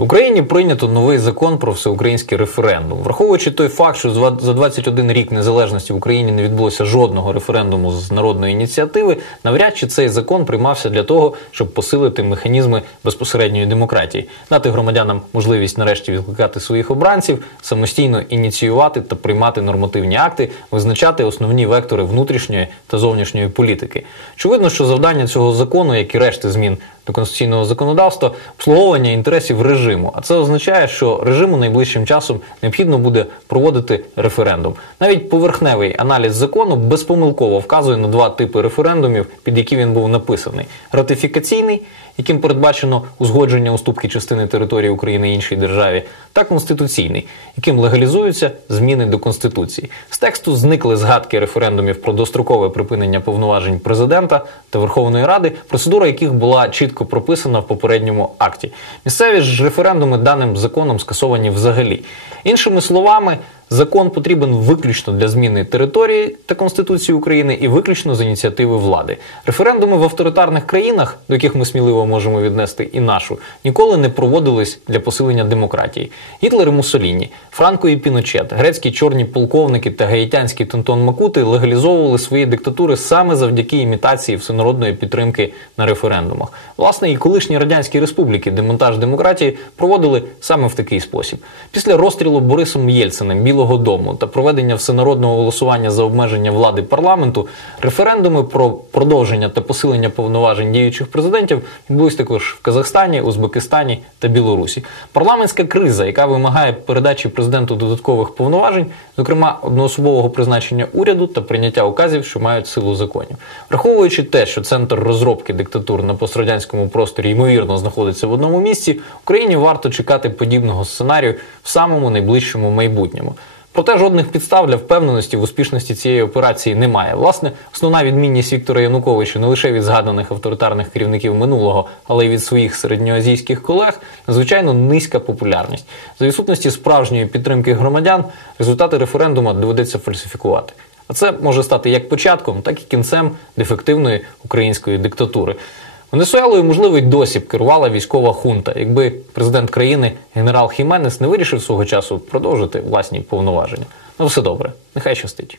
В Україні прийнято новий закон про всеукраїнський референдум, враховуючи той факт, що за 21 рік незалежності в Україні не відбулося жодного референдуму з народної ініціативи. Навряд чи цей закон приймався для того, щоб посилити механізми безпосередньої демократії, дати громадянам можливість нарешті відкликати своїх обранців, самостійно ініціювати та приймати нормативні акти, визначати основні вектори внутрішньої та зовнішньої політики. Очевидно, що завдання цього закону, як і решти змін до конституційного законодавства обслуговування інтересів режиму. А це означає, що режиму найближчим часом необхідно буде проводити референдум. Навіть поверхневий аналіз закону безпомилково вказує на два типи референдумів, під які він був написаний: ратифікаційний яким передбачено узгодження уступки частини території України іншій державі, та конституційний, яким легалізуються зміни до конституції. З тексту зникли згадки референдумів про дострокове припинення повноважень президента та Верховної Ради, процедура яких була чітко прописана в попередньому акті. Місцеві ж референдуми даним законом скасовані взагалі. Іншими словами. Закон потрібен виключно для зміни території та конституції України і виключно з ініціативи влади. Референдуми в авторитарних країнах, до яких ми сміливо можемо віднести і нашу, ніколи не проводились для посилення демократії. Гітлер і Муссоліні, Франко і Піночет, грецькі чорні полковники та гаїтянський Тонтон Макути легалізовували свої диктатури саме завдяки імітації всенародної підтримки на референдумах. Власне, і колишні радянські республіки демонтаж демократії проводили саме в такий спосіб. Після розстрілу Борисом Єльциним Білого Дому та проведення всенародного голосування за обмеження влади парламенту, референдуми про продовження та посилення повноважень діючих президентів відбулись також в Казахстані, Узбекистані та Білорусі. Парламентська криза, яка вимагає передачі президенту додаткових повноважень, зокрема одноособового призначення уряду та прийняття указів, що мають силу законів, враховуючи те, що центр розробки диктатур на пострадянському просторі ймовірно знаходиться в одному місці, Україні варто чекати подібного сценарію в самому найближчому майбутньому. Проте жодних підстав для впевненості в успішності цієї операції немає. Власне, основна відмінність Віктора Януковича не лише від згаданих авторитарних керівників минулого, але й від своїх середньоазійських колег, надзвичайно низька популярність. За відсутності справжньої підтримки громадян результати референдуму доведеться фальсифікувати. А це може стати як початком, так і кінцем дефективної української диктатури. Венесуелою, можливо, й досі б керувала військова хунта, якби президент країни генерал Хіменес не вирішив свого часу продовжити власні повноваження. Ну, все добре, нехай щастить.